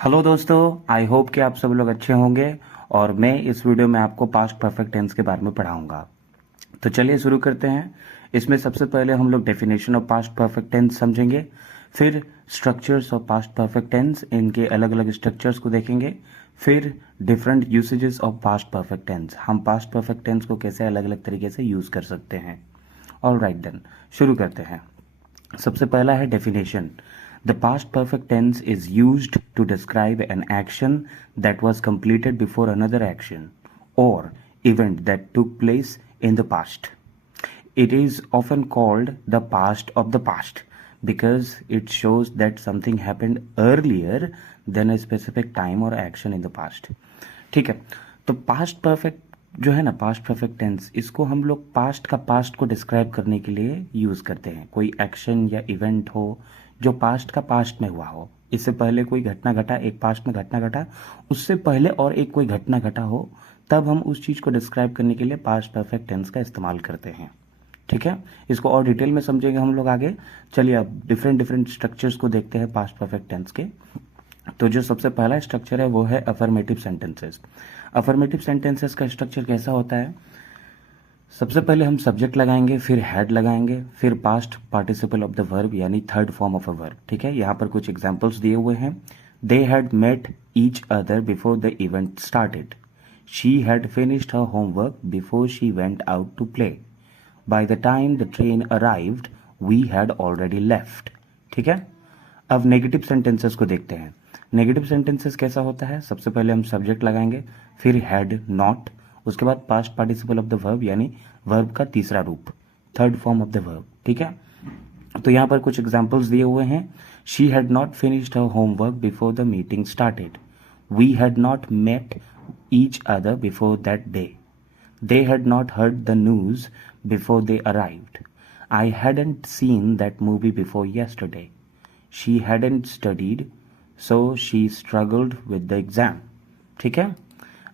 Hello दोस्तों, I hope कि आप सब लोग अच्छे होंगे और मैं इस वीडियो में आपको पास्ट परफेक्ट टेंस के बारे में पढ़ाऊंगा। तो चलिए शुरू करते हैं। इसमें सबसे पहले हम लोग definition of past perfect tense समझेंगे, फिर structures of past perfect tense, इनके अलग अलग स्ट्रक्चर्स को देखेंगे, फिर different usages of past perfect tense, हम पास्ट परफेक्ट टेंस को कैसे अलग अलग तरीके से यूज़ कर सकते हैं। ऑल राइट देन, शुरू करते हैं। सबसे पहला है definition. The past perfect tense is used to describe an action that was completed before another action or event that took place in the past. It is often called the past of the past because it shows that something happened earlier than a specific time or action in the past. ठीक है, तो past perfect जो है ना, past perfect tense, इसको हम लोग past का पास्ट को डिस्क्राइब करने के लिए यूज़ करते हैं। कोई एक्शन या इवेंट हो जो पास्ट का पास्ट में हुआ हो, इससे पहले कोई घटना घटा, एक पास्ट में घटना घटा, उससे पहले और एक कोई घटना घटा हो, तब हम उस चीज़ को डिस्क्राइब करने के लिए पास्ट परफेक्ट टेंस का इस्तेमाल करते हैं। ठीक है, इसको और डिटेल में समझेंगे हम लोग आगे। चलिए अब डिफरेंट डिफरेंट स्ट्रक्चर्स को देखते हैं पास्ट परफेक्ट टेंस के। तो जो सबसे पहला स्ट्रक्चर है वो है अफर्मेटिव सेंटेंसेस। अफर्मेटिव सेंटेंसेस का स्ट्रक्चर कैसा होता है? सबसे पहले हम सब्जेक्ट लगाएंगे, फिर हैड लगाएंगे, फिर past participle of the verb यानी third form of a verb. ठीक है, यहाँ पर कुछ एग्जांपल्स दिए हुए हैं। They had met each other before the event started. She had finished her homework before she went out to play. By the time the train arrived we had already left. ठीक है, अब negative sentences को देखते हैं। Negative sentences कैसा होता है? सबसे पहले हम सब्जेक्ट लगाएंगे, फिर हैड नॉट, उसके बाद past participle of the verb यानी वर्ब का तीसरा रूप, third form of the verb. ठीक है, तो यहाँ पर कुछ एग्जांपल्स दिए हुए हैं। She had not finished her homework before the meeting started. We had not met each other before that day. They had not heard the news before they arrived. I hadn't seen that movie before yesterday. She hadn't studied, so she struggled with the exam. ठीक है,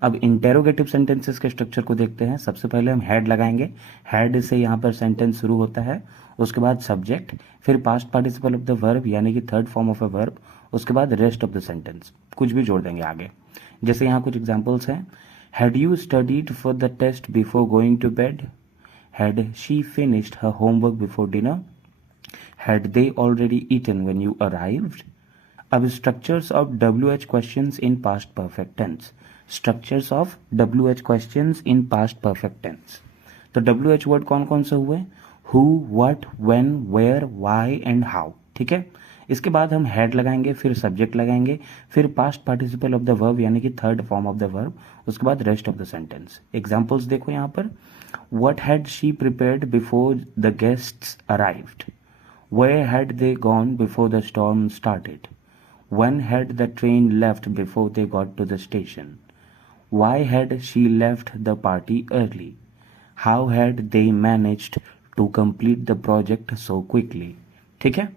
अब interrogative sentences के structure को देखते हैं। सबसे पहले हम हैड लगाएंगे, हैड से यहाँ पर सेंटेंस शुरू होता है, उसके बाद सब्जेक्ट, फिर past participle of the verb यानी कि third form of a verb, उसके बाद रेस्ट ऑफ द सेंटेंस, कुछ भी जोड़ देंगे आगे। जैसे यहाँ कुछ एग्जांपल्स हैं। Had you studied for the test before going to bed? Had she finished her homework before dinner? Had they already eaten when you arrived? अब structures of WH questions in past perfect tense. Structures of WH questions in past perfect tense. तो WH word कौन कौन से हुए? Who, what, when, where, why and how. ठीक है, इसके बाद हम हैड लगाएंगे, फिर सब्जेक्ट लगाएंगे, फिर past participle of the verb यानी कि third form of the verb, उसके बाद rest of the sentence. Examples देखो यहाँ पर। What had she prepared before the guests arrived? Where had they gone before the storm started? When had the train left before they got to the station? Why had she left the party early? How had they managed to complete the project so quickly? ठीक है,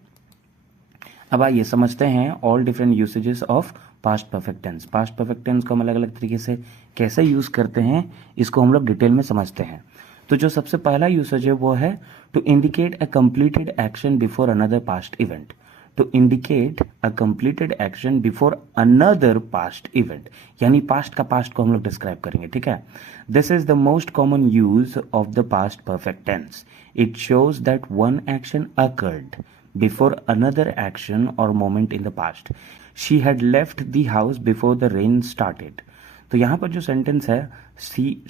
अब आइए समझते हैं all different usages of past perfect tense. Past perfect tense को हम अलग अलग तरीके से कैसे यूज करते हैं, इसको हम लोग डिटेल में समझते हैं। तो जो सबसे पहला यूसेज है वो है to indicate a completed action before another past event. To indicate a completed action before another past event, यानी पास्ट का पास्ट को हम लोग डिस्क्राइब करेंगे। ठीक है, this is the most common use of the past perfect tense. It shows that one action occurred before another action or moment in the past. She had left the house before the rain started. तो यहाँ पर जो sentence है,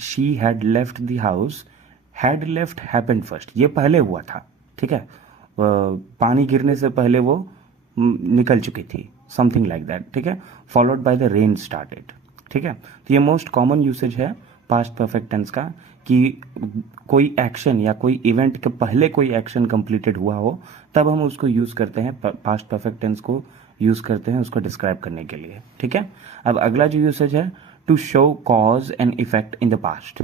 she had left the house, had left happened first, ये पहले हुआ था। ठीक है, पानी गिरने से पहले वो निकल चुकी थी, समथिंग लाइक दैट। ठीक है, followed by the rain started. ठीक है, तो ये मोस्ट कॉमन यूसेज है पास्ट परफेक्ट टेंस का कि कोई एक्शन या कोई इवेंट के पहले कोई एक्शन कंप्लीटेड हुआ हो, तब हम उसको यूज करते हैं, पास्ट परफेक्ट टेंस को यूज करते हैं उसको डिस्क्राइब करने के लिए। ठीक है, अब अगला जो यूसेज है to show cause and effect in the past.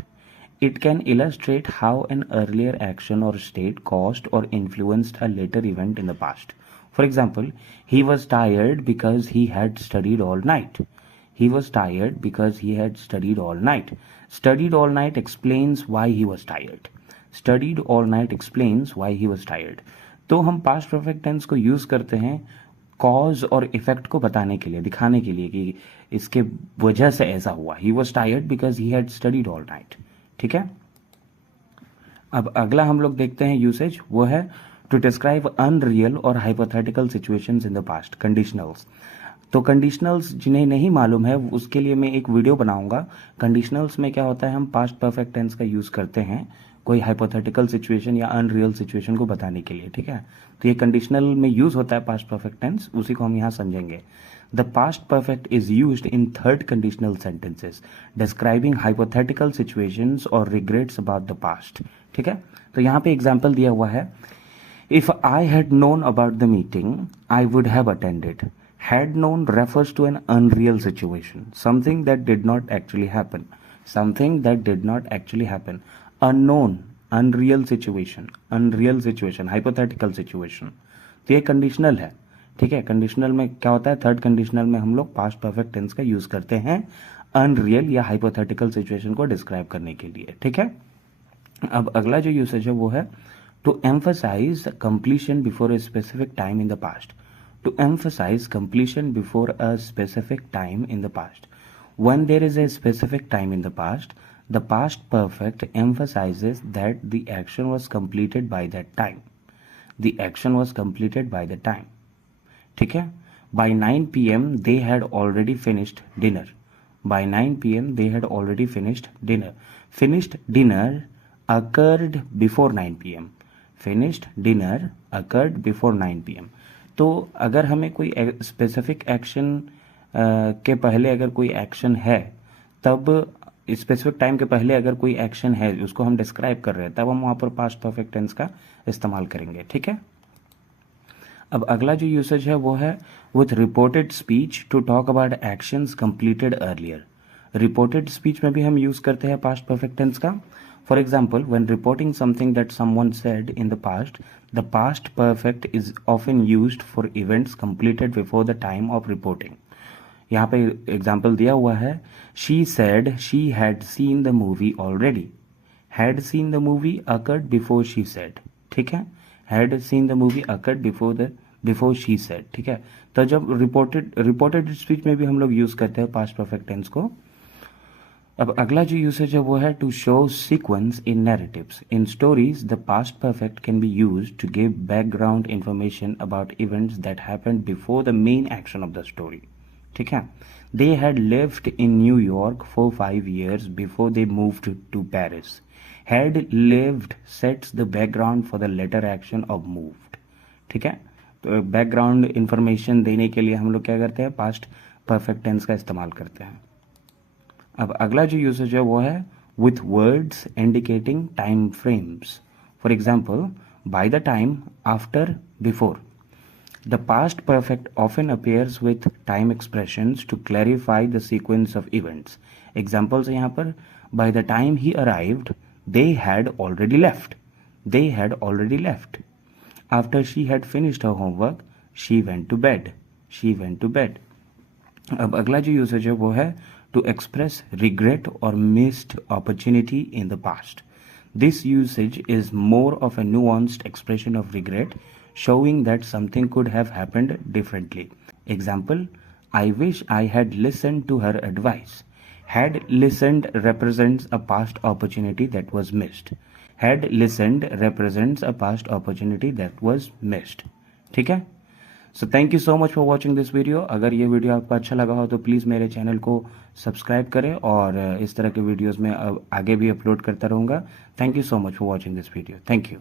It can illustrate how an earlier action और स्टेट कॉज्ड और influenced a later event in the past. For example, he was tired because he had studied all night. He was tired because he had studied all night. Studied all night explains why he was tired. Studied all night explains why he was tired. तो हम past perfect tense को use करते हैं cause और effect को बताने के लिए, दिखाने के लिए कि इसके वजह से ऐसा हुआ। ही was tired because he had studied all night. ठीक है, अब अगला हम लोग देखते हैं यूसेज, वो है टू डिस्क्राइब अनरियल और hypothetical situations in the past, conditionals. तो कंडीशनल्स जिन्हें नहीं मालूम है उसके लिए मैं एक वीडियो बनाऊंगा। कंडीशनल्स में क्या होता है, हम पास्ट परफेक्ट टेंस का यूज करते हैं कोई हाइपोथेटिकल सिचुएशन या अनरियल सिचुएशन को बताने के लिए। ठीक है, तो ये कंडीशनल में यूज होता है पास्ट परफेक्ट टेंस, उसी को हम यहाँ समझेंगे। The past perfect is used in third conditional sentences describing hypothetical situations और रिग्रेट्स अबाउट द पास्ट। ठीक है, तो यहाँ पे एग्जाम्पल दिया हुआ है, if I had known about the meeting I would have attended. Had known refers to an unreal situation, something that did not actually happen, something that did not actually happen. Unknown, unreal situation, hypothetical situation. तो ये conditional है। ठीक है, conditional में क्या होता है, third conditional में हम लोग पास्ट परफेक्ट टेंस का यूज करते हैं अनरियल या हाइपोथेटिकल सिचुएशन को डिस्क्राइब करने के लिए। ठीक है, अब अगला जो यूसेज है वो है to emphasize completion before a specific time in the past. To emphasize completion before a specific time in the past. When there is a specific time in the past perfect emphasizes that the action was completed by that time. The action was completed by the time. ठीक है, by 9 p.m. they had already finished dinner. By 9 p.m. they had already finished dinner. Finished dinner occurred before 9 p.m. Finished dinner occurred before 9 p.m. तो अगर हमें कोई specific action के पहले अगर कोई एक्शन है, तब स्पेसिफिक टाइम के पहले अगर कोई एक्शन है उसको हम डिस्क्राइब कर रहे हैं, तब हम वहां पर पास्ट परफेक्ट टेंस का इस्तेमाल करेंगे। ठीक है, अब अगला जो यूसेज है वो है with reported speech to talk about actions completed earlier. Reported speech में भी हम यूज करते हैं पास्ट परफेक्ट टेंस का। For example, when reporting something that someone said in the past perfect is often used for events completed before the time of reporting. यहाँ पे example दिया हुआ है, she said she had seen the movie already. Had seen the movie occurred before she said. ठीक है, had seen the movie occurred before she said. ठीक है, तो जब रिपोर्टेड स्पीच में भी हम लोग यूज करते हैं पास्ट परफेक्ट टेंस को। अब अगला जो यूसेज है वो है to show sequence in narratives. In stories the past perfect can be used to give background information about events that happened before the main action of the story. ठीक है, they had lived in New York for 5 years before they moved to Paris. Had lived sets the background for the latter action of moved. ठीक है, तो background information देने के लिए हम लोग क्या करते हैं, पास्ट परफेक्ट टेंस का इस्तेमाल करते हैं। अब अगला जो यूसेज है वो है with words indicating time frames. For example, by the time, after, before. The past perfect often appears with time expressions to clarify the sequence of events. Examples यहाँ पर, by the time he arrived they had already left. They had already left. After she had finished her homework she went to bed. She went to bed. अब अगला जो usage है वो है to express regret or missed opportunity in the past. This usage is more of a nuanced expression of regret, showing that something could have happened differently. Example, I wish I had listened to her advice. Had listened represents a past opportunity that was missed. Had listened represents a past opportunity that was missed. ठीक है, so thank you so much for watching this video. अगर ये video आपको अच्छा लगा हो तो please मेरे चैनल को सब्सक्राइब करें, और इस तरह के वीडियोस में आगे भी अपलोड करता रहूँगा। Thank you so much for watching this video. Thank you.